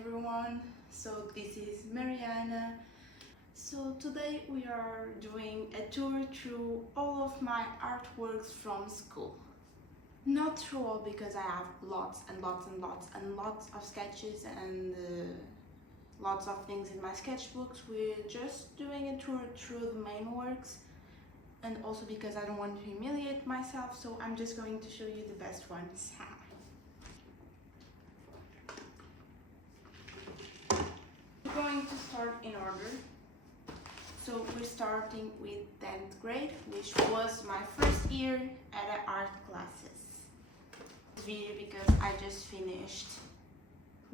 everyone, so this is Mariana. So today we are doing a tour through all of my artworks from school. Not through all because I have lots and lots and lots and lots of sketches and lots of things in my sketchbooks. We're just doing a tour through the main works, and also because I don't want to humiliate myself, so I'm just going to show you the best ones. We're going to start in order. So we're starting with 10th grade, which was my first year at art classes. This video because I just finished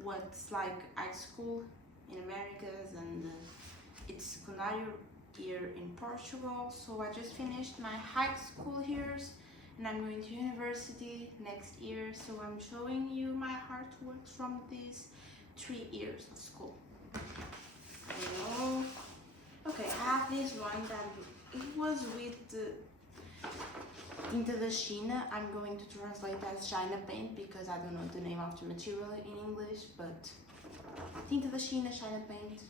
what's like high school in Americas, and it's sencundário year in Portugal. So I just finished my high school years and I'm going to university next year. So I'm showing you my artworks from these 3 years of school. Hello. Okay, I have this one that it was with tinta da China. I'm going to translate as China paint because I don't know the name of the material in English, but tinta da China, China paint.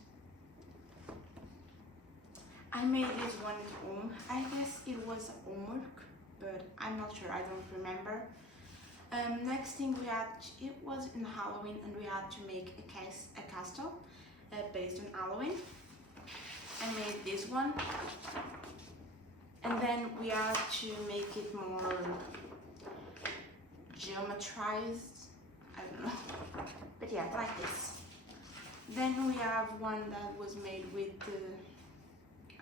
I made this one at home. I guess it was homework, but I'm not sure, I don't remember. Next thing we had, it was in Halloween and we had to make a castle based on Halloween. I made this one, and then we had to make it more geometrized, I don't know, but yeah, like this. Then we have one that was made with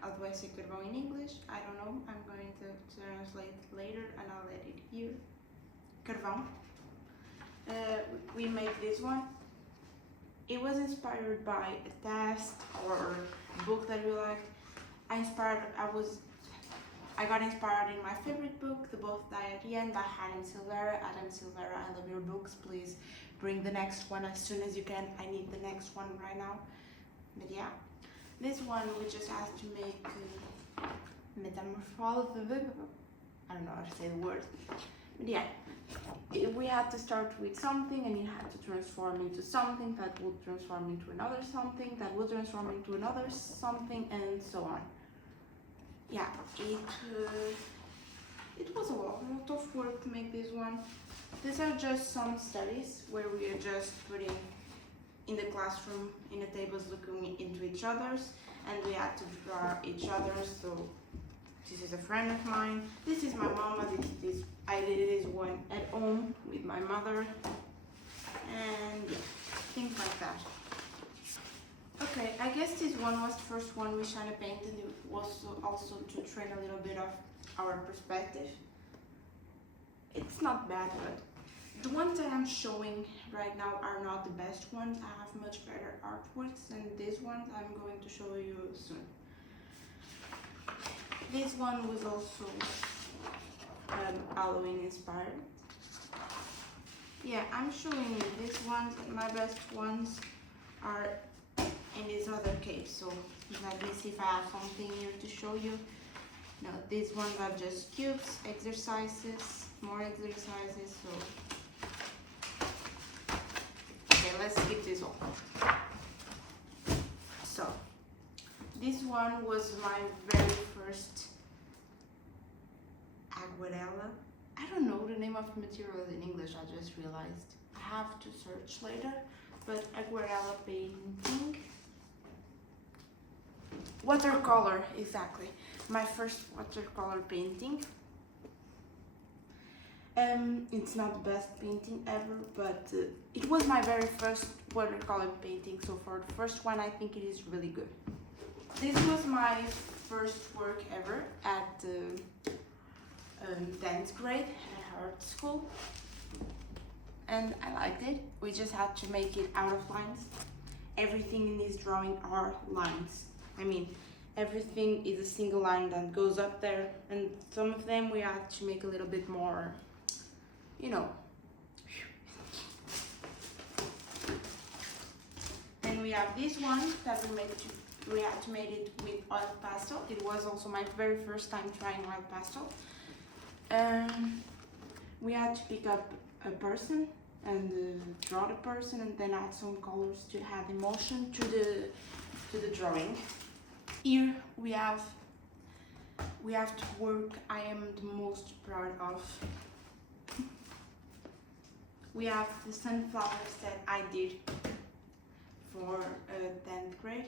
how do I say carvão in English? I don't know, I'm going to translate later and I'll let it here. Carvão. We made this one. It was inspired by a test or book that we liked. I got inspired in my favorite book, The Both Die at the End by Adam Silvera. Adam Silvera, I love your books. Please bring the next one as soon as you can. I need the next one right now. But yeah, this one we just had to make metamorphosis. I don't know how to say the word. But yeah, we had to start with something and it had to transform into something that will transform into another something that will transform into another something, and so on. Yeah, it was a lot of work to make this one. These are just some studies where we are just putting in the classroom in the tables looking into each other's, and we had to draw each other's. So this is a friend of mine. This is my mama. I did this one at home with my mother, and yeah, things like that. Okay, I guess this one was the first one we China painted. It was also to train a little bit of our perspective. It's not bad, but the ones that I'm showing right now are not the best ones. I have much better artworks than these ones I'm going to show you soon. This one was also Halloween inspired. Yeah, I'm showing you these ones, and my best ones are in this other case. So let me see if I have something here to show you. No, these ones are just cubes, exercises, more exercises. So okay, let's skip this one. So this one was my very first aquarella. I don't know the name of the material in English, I just realized. I have to search later, but aquarella painting. Watercolor, exactly. My first watercolor painting. It's not the best painting ever, but it was my very first watercolor painting, so for the first one I think it is really good. This was my first work ever at 10th grade at art school, and I liked it. We just had to make it out of lines. Everything in this drawing are lines. I mean, everything is a single line that goes up there, and some of them we had to make a little bit more, you know. Then we have this one that we had to make it with oil pastel. It was also my very first time trying oil pastel. We had to pick up a person and draw the person, and then add some colors to add emotion to the drawing. Here we have to work I am the most proud of. We have the sunflowers that I did for 10th grade.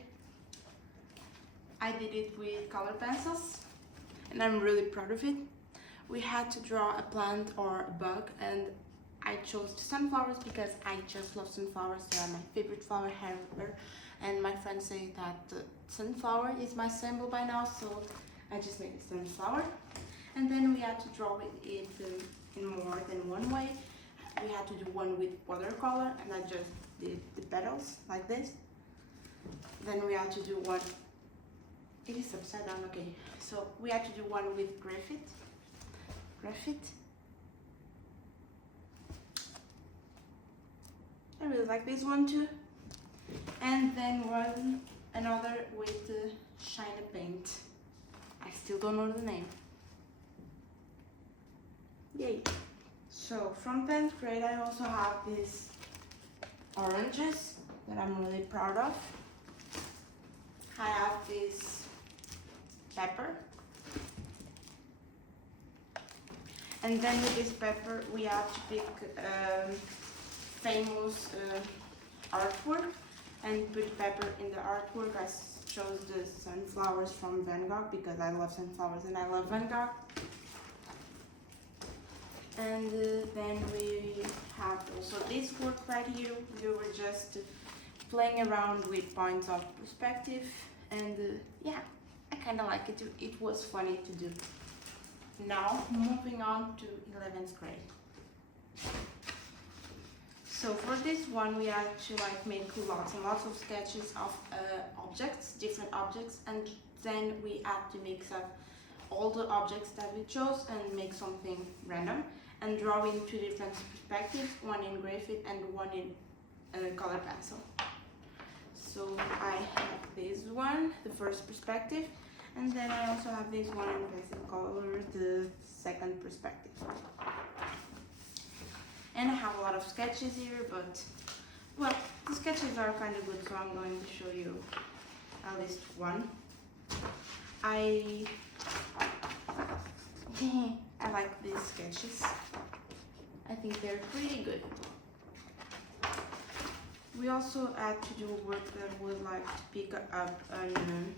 I did it with color pencils and I'm really proud of it. We had to draw a plant or a bug, and I chose the sunflowers because I just love sunflowers. They are my favorite flower ever, and my friends say that the sunflower is my symbol by now, so I just made a sunflower. And then we had to draw it in more than one way. We had to do one with watercolor, and I just did the petals like this. Then we had to do one, it is upside down, okay. So we had to do one with graphite. I really like this one too. And then another with shiny paint. I still don't know the name. Yay. So from 10th grade I also have these oranges that I'm really proud of. I have this pepper. And then with this pepper we have to pick famous artwork and put pepper in the artwork. I chose the sunflowers from Van Gogh because I love sunflowers and I love Van Gogh. And then we have also this work right here. We were just playing around with points of perspective, and yeah, I kind of like it. It was funny to do. Now moving on to 11th grade. So for this one we had to make lots and lots of sketches of objects, different objects, and then we had to mix up all the objects that we chose and make something random and draw in two different perspectives, one in graphite and one in color pencil. So I have this one, the first perspective, and then I also have this one in pencil color, the second perspective. And I have a lot of sketches here, but well, the sketches are kind of good, so I'm going to show you at least one. I like these sketches. I think they're pretty good. We also had to do work that would like to pick up an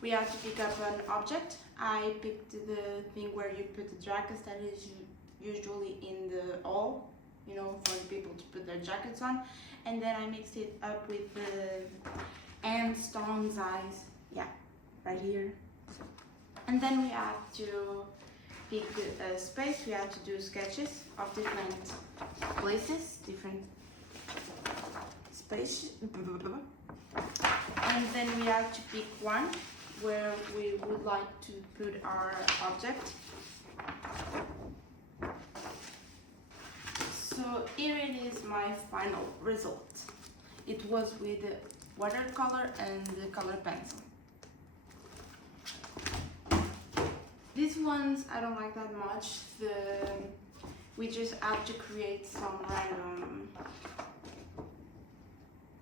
we had to pick up an object. I picked the thing where you put the jackets that is usually in the hall, you know, for the people to put their jackets on, and then I mixed it up with the ant stone's eyes, yeah, right here. And then we had to pick a space. We had to do sketches of different places, different spaces, and then we had to pick one where we would like to put our object. So here it is, my final result. It was with the watercolor and the color pencil. These ones I don't like that much. We just have to create some random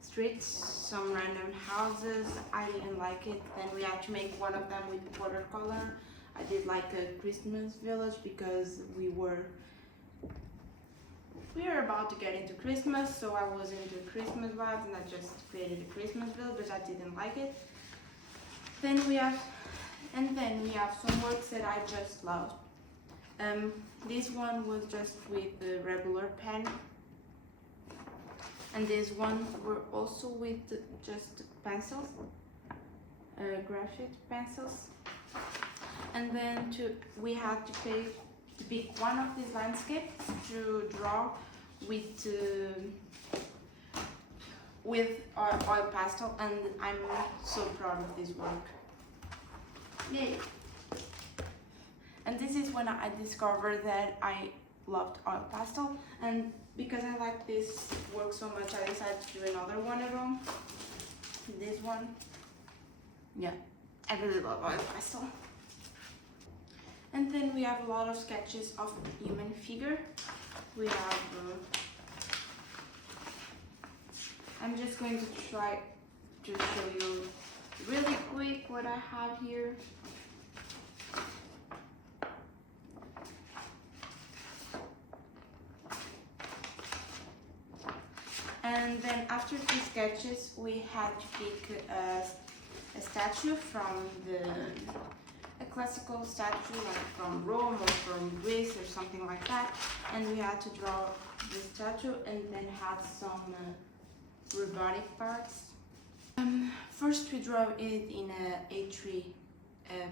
streets, some random houses. I didn't like it. Then we had to make one of them with watercolor. I did like a Christmas village because we were about to get into Christmas, so I was into Christmas vibes and I just created a Christmas village, but I didn't like it. Then we have some works that I just loved. This one was just with the regular pen, and this one were also with just pencils, graphite pencils. And then we had to pick one of these landscapes to draw with oil pastel, and I'm so proud of this work. Yay! And this is when I discovered that I loved oil pastel, and because I like this work so much, I decided to do another one at home. This one. Yeah, I really love oil pastel. And then we have a lot of sketches of human figure. We have, I'm just going to try to show you really quick what I have here. And then after these sketches, we had to pick a statue from a classical statue, like from Rome or from Greece or something like that. And we had to draw the statue and then had some robotic parts. First we draw it in a A3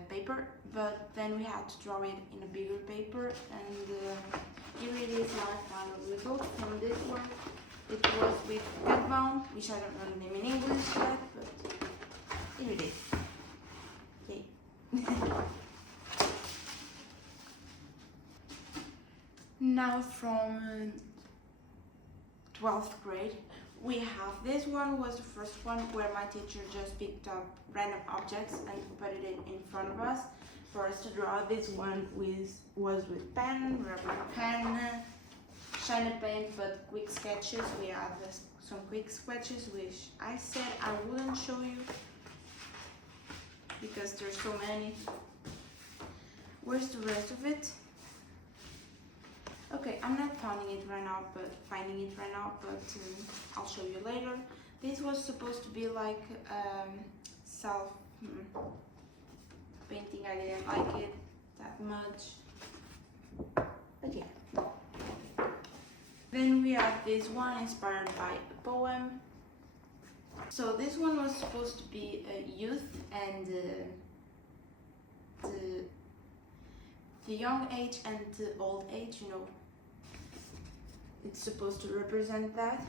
paper, but then we had to draw it in a bigger paper, and here it is my final result from this one. It was with carvão, which I don't know the name in English yet, but here it is. Yay. Now from 12th grade, we have this one. Was the first one where my teacher just picked up random objects and put it in front of us for us to draw. This one was with pen, rubber pen, shiny paint, but quick sketches. We have some quick sketches which I said I wouldn't show you because there's so many. Where's the rest of it? Okay, I'm not finding it right now, but I'll show you later. This was supposed to be like self painting. I didn't like it that much, but yeah. Then we have this one inspired by a poem. So this one was supposed to be youth and the young age and the old age, you know. It's supposed to represent that.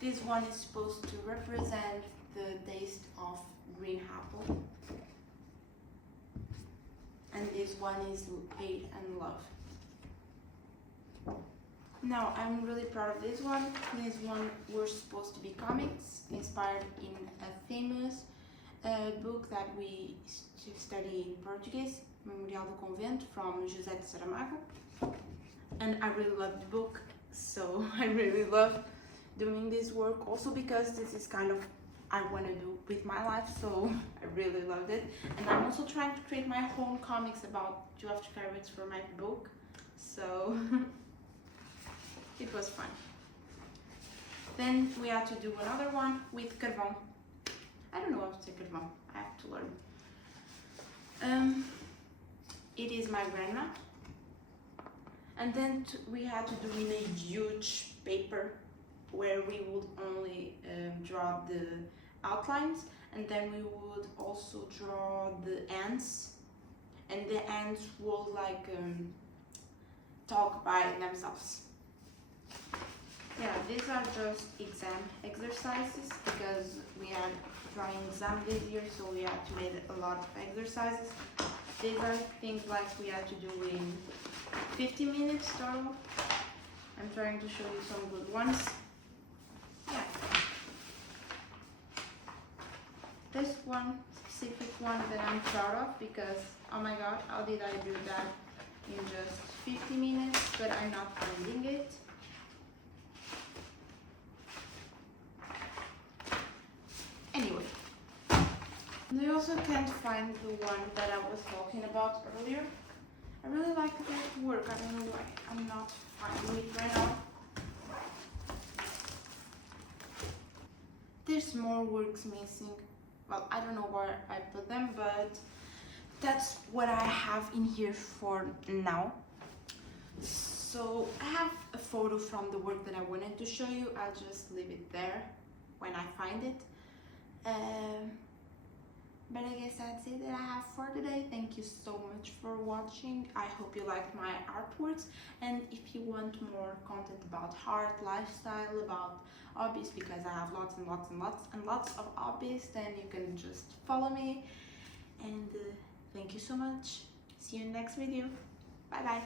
This one is supposed to represent the taste of green apple. And this one is hate and love. Now, I'm really proud of this one. This one were supposed to be comics inspired in a famous book that we study in Portuguese, Memorial do Convento, from José de Saramago. And I really love the book, so I really love doing this work. Also because this is kind of I want to do with my life, so I really loved it. And I'm also trying to create my own comics about 12 carats for my book, so it was fun. Then we had to do another one with carvão. I don't know how to say carvão, I have to learn. It is my grandma. And then we had to do in a huge paper where we would only draw the outlines, and then we would also draw the ends, and the ends would like talk by themselves. Yeah, these are just exam exercises because we had drawing exam this year, so we had to make a lot of exercises. These are things like we had to do in 50 minutes total. I'm trying to show you some good ones. Yeah. This one specific one that I'm proud of because, oh my god, how did I do that in just 50 minutes? But I'm not finding it. Anyway. And I also can't find the one that I was talking about earlier. I really like that work. I don't know why I'm not finding it right now. There's more works missing. Well, I don't know where I put them, but that's what I have in here for now. So I have a photo from the work that I wanted to show you. I'll just leave it there when I find it. But I guess that's it that I have for today. Thank you so much for watching. I hope you liked my artworks, and if you want more content about art, lifestyle, about hobbies, because I have lots and lots and lots and lots of hobbies, then you can just follow me. And thank you so much. See you in the next video. Bye bye.